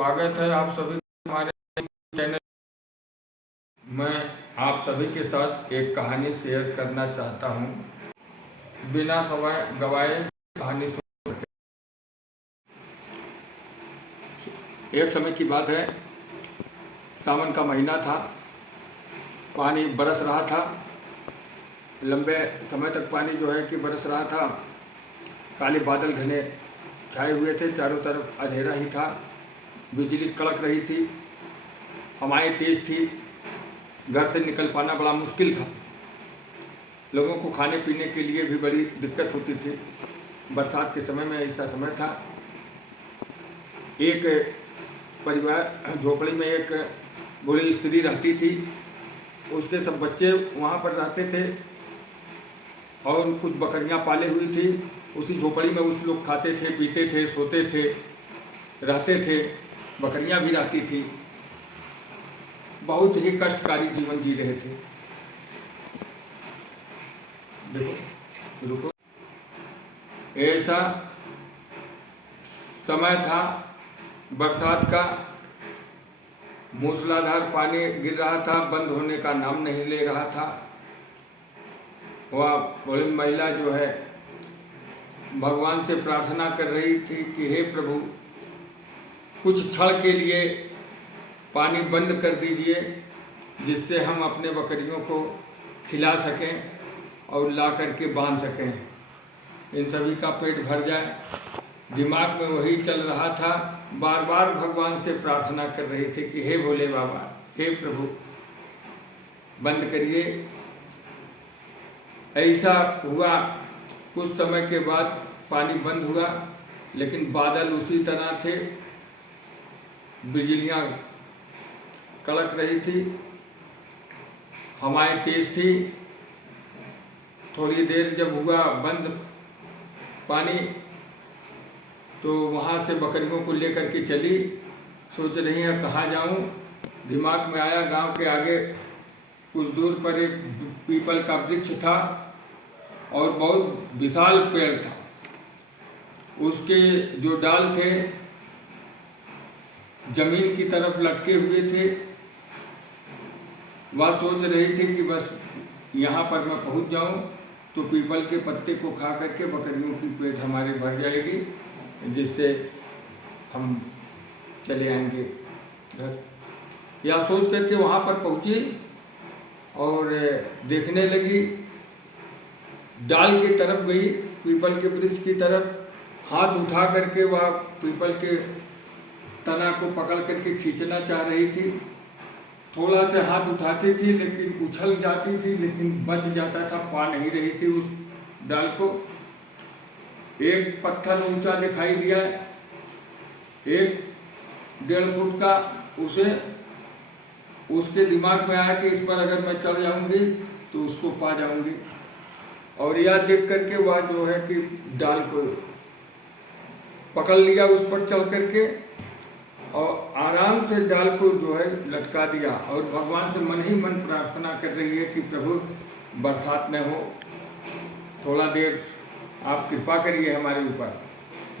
स्वागत है आप सभी का हमारे चैनल। मैं आप सभी के साथ एक कहानी शेयर करना चाहता हूँ। बिना समय गवाए कहानी शुरू करते हैं। एक समय की बात है, सावन का महीना था, पानी बरस रहा था। लंबे समय तक पानी जो है कि बरस रहा था। काले बादल घने छाए हुए थे, चारों तरफ अंधेरा ही था। बिजली कड़क रही थी, हवाएं तेज थी, घर से निकल पाना बड़ा मुश्किल था। लोगों को खाने पीने के लिए भी बड़ी दिक्कत होती थी। बरसात के समय में ऐसा समय था। एक परिवार झोपड़ी में एक बूढ़ी स्त्री रहती थी, उसके सब बच्चे वहाँ पर रहते थे और कुछ बकरियाँ पाले हुई थी। उसी झोपड़ी में उस लोग खाते थे, पीते थे, सोते थे, रहते थे। बकरियाँ भी रहती थी। बहुत ही कष्टकारी जीवन जी रहे थे। देखो, रुको। ऐसा समय था बरसात का, मूसलाधार पानी गिर रहा था, बंद होने का नाम नहीं ले रहा था। वह बड़ी महिला जो है भगवान से प्रार्थना कर रही थी कि हे प्रभु, कुछ क्षण के लिए पानी बंद कर दीजिए, जिससे हम अपने बकरियों को खिला सकें और ला करके बांध सकें, इन सभी का पेट भर जाए। दिमाग में वही चल रहा था। बार बार भगवान से प्रार्थना कर रहे थे कि हे भोले बाबा, हे प्रभु, बंद करिए। ऐसा हुआ। कुछ समय के बाद पानी बंद हुआ, लेकिन बादल उसी तरह थे, बिजलियाँ कड़क रही थी, हवाएं तेज थी। थोड़ी देर जब हुआ बंद पानी, तो वहाँ से बकरियों को लेकर के चली। सोच रही है कहाँ जाऊँ। दिमाग में आया गांव के आगे कुछ दूर पर एक पीपल का वृक्ष था और बहुत विशाल पेड़ था। उसके जो डाल थे जमीन की तरफ लटके हुए थे। वह सोच रही थी कि बस यहाँ पर मैं पहुँच जाऊँ तो पीपल के पत्ते को खा करके बकरियों की पेट हमारे भर जाएगी, जिससे हम चले आएंगे घर। या सोच करके वहाँ पर पहुँची और देखने लगी। डाल की तरफ गई, पीपल के वृक्ष की तरफ, हाथ उठा करके वह पीपल के तना को पकड़ करके खींचना चाह रही थी। थोड़ा से हाथ उठाती थी लेकिन उछल जाती थी, लेकिन बच जाता था, पा नहीं रही थी उस डाल को। एक पत्थर ऊंचा दिखाई दिया, 1-1.5 फुट का। उसके दिमाग में आया कि इस पर अगर मैं चढ़ जाऊंगी तो उसको पा जाऊंगी। और यह देख करके वह जो है कि डाल को पकड़ लिया, उस पर चढ़ करके, और आराम से डाल को जो है लटका दिया। और भगवान से मन ही मन प्रार्थना कर रही है कि प्रभु बरसात न हो, थोड़ा देर आप कृपा करिए हमारे ऊपर,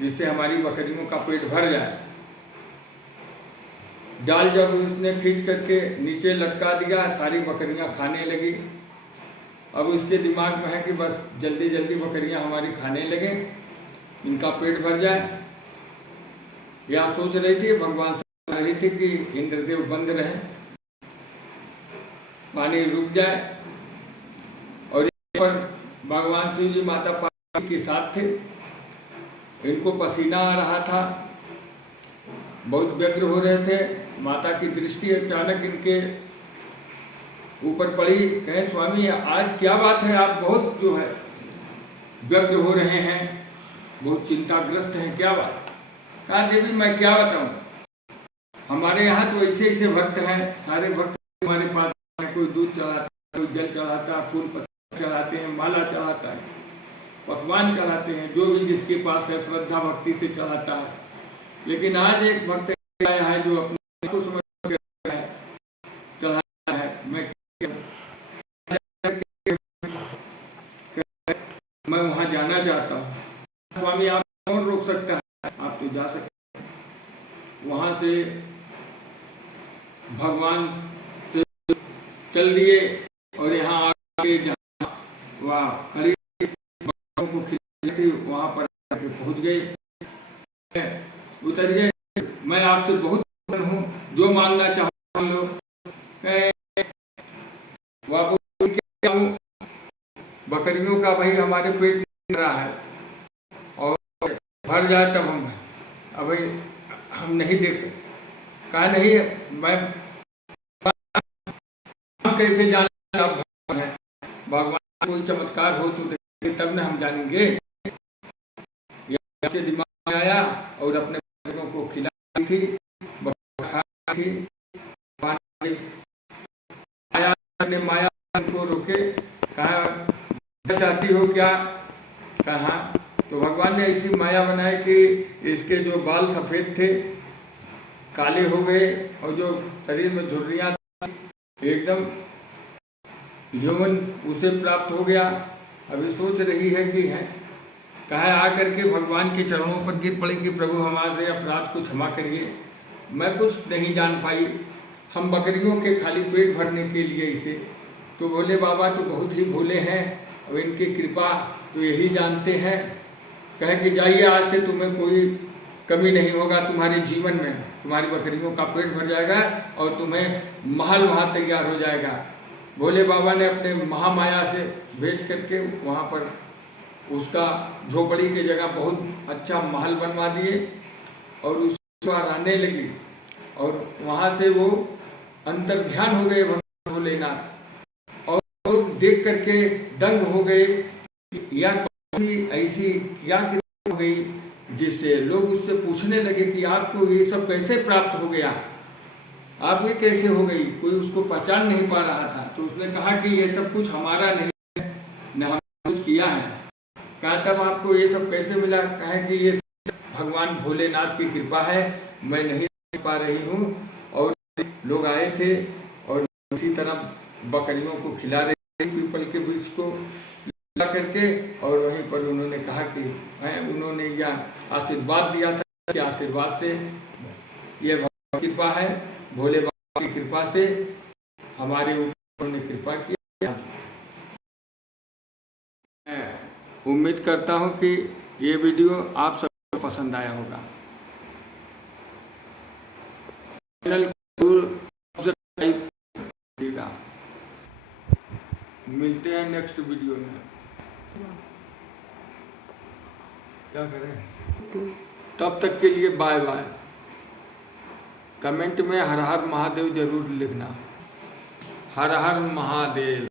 जिससे हमारी बकरियों का पेट भर जाए। डाल जब उसने खींच करके नीचे लटका दिया, सारी बकरियां खाने लगी। अब उसके दिमाग में है कि बस जल्दी जल्दी बकरियां हमारी खाने लगे, इनका पेट भर जाए। यह सोच रही थी, भगवान से रही थी कि इंद्रदेव बंद रहे, पानी रुक जाए। और यहाँ पर भगवान शिव जी माता पार्वती के साथ थे। इनको पसीना आ रहा था, बहुत व्यग्र हो रहे थे। माता की दृष्टि अचानक इनके ऊपर पड़ी। कहे स्वामी आज क्या बात है, आप बहुत जो है व्यग्र हो रहे हैं, बहुत चिंताग्रस्त हैं, क्या बात? कहा देवी मैं क्या बताऊं, हमारे यहाँ तो ऐसे ऐसे भक्त हैं, सारे भक्त हमारे पास है। कोई दूध चढ़ाता है, कोई जल चढ़ाता है, फूल पत्ते चढ़ाते हैं, माला चढ़ाता है, पकवान चढ़ाते हैं, जो भी जिसके पास है श्रद्धा भक्ति से चढ़ाता है। लेकिन आज एक भक्त आया है जो अपने को समझ के चढ़ाता है। मैं वहाँ जाना चाहता हूँ। स्वामी आप कौन रोक सकता है, आप तो जा सकते हैं। वहाँ से भगवान से चल दिए और यहाँ आके जहाँ वहाँ खड़ी को खिंची थी वहाँ पर आके पहुँच गए, उतर गए। मैं आपसे बहुत हूँ, जो मांगना चाहो लो। वापस क्या हूँ, बकरियों का भाई हमारे पेट में रहा है और भर जाए तब हम अभी हम नहीं देख सकते। कहा नहीं मैं कैसे जाने आप भगवान है, भगवान कोई चमत्कार हो तो देखेंगे तब न हम जानेंगे। आपके दिमाग में आया और अपने बकरियों को खिलाई थी, खा थी। माया ने माया को रोके, कहा चाहती हो क्या? कहा तो भगवान ने ऐसी माया बनाई कि इसके जो बाल सफ़ेद थे काले हो गए और जो शरीर में झुर्रियाँ एकदम यौवन उसे प्राप्त हो गया। अभी सोच रही है कि है कहा आकर के भगवान के चरणों पर गिर पड़ी कि प्रभु हमारे अपराध को क्षमा करिए, मैं कुछ नहीं जान पाई, हम बकरियों के खाली पेट भरने के लिए इसे। तो भोले बाबा तो बहुत ही भोले हैं और इनकी कृपा तो यही जानते हैं। कहे कि जाइए आज से तुम्हें कोई कमी नहीं होगा, तुम्हारे जीवन में तुम्हारी बकरियों का पेट भर जाएगा और तुम्हें महल वहाँ तैयार हो जाएगा। भोले बाबा ने अपने महामाया से भेज करके वहाँ पर उसका झोपड़ी की जगह बहुत अच्छा महल बनवा दिए और उसको रहने लगी और वहाँ से वो अंतर ध्यान हो गए भगवान भोलेनाथ। और लोग देख करके दंग हो गए, या ऐसी क्या कृपा हो गई जिससे लोग उससे पूछने लगे कि आपको ये सब कैसे प्राप्त हो गया, आप ये कैसे हो गई। कोई उसको पहचान नहीं पा रहा था। तो उसने कहा कि ये सब कुछ हमारा नहीं है, न हमने कुछ किया है। कहा तब आपको ये सब कैसे मिला? कहा कि ये भगवान भोलेनाथ की कृपा है, मैं नहीं पा रही हूँ। और लोग आए थे और इसी तरह बकरियों को खिला रहे थे, पीपल के वृक्ष को ला करके, और वहीं पर उन्होंने कहा कि उन्होंने यह आशीर्वाद दिया था कि आशीर्वाद से ये भगवान की कृपा है, भोले बाबा की कृपा से हमारे ऊपर उन्होंने कृपा की। मैं उम्मीद करता हूँ कि ये वीडियो आप सबको पसंद आया होगा। चैनल को सब्सक्राइब कीजिएगा। मिलते हैं नेक्स्ट वीडियो में। क्या करें? तब तक के लिए बाय बाय। कमेंट में हर हर महादेव जरूर लिखना। हर हर महादेव।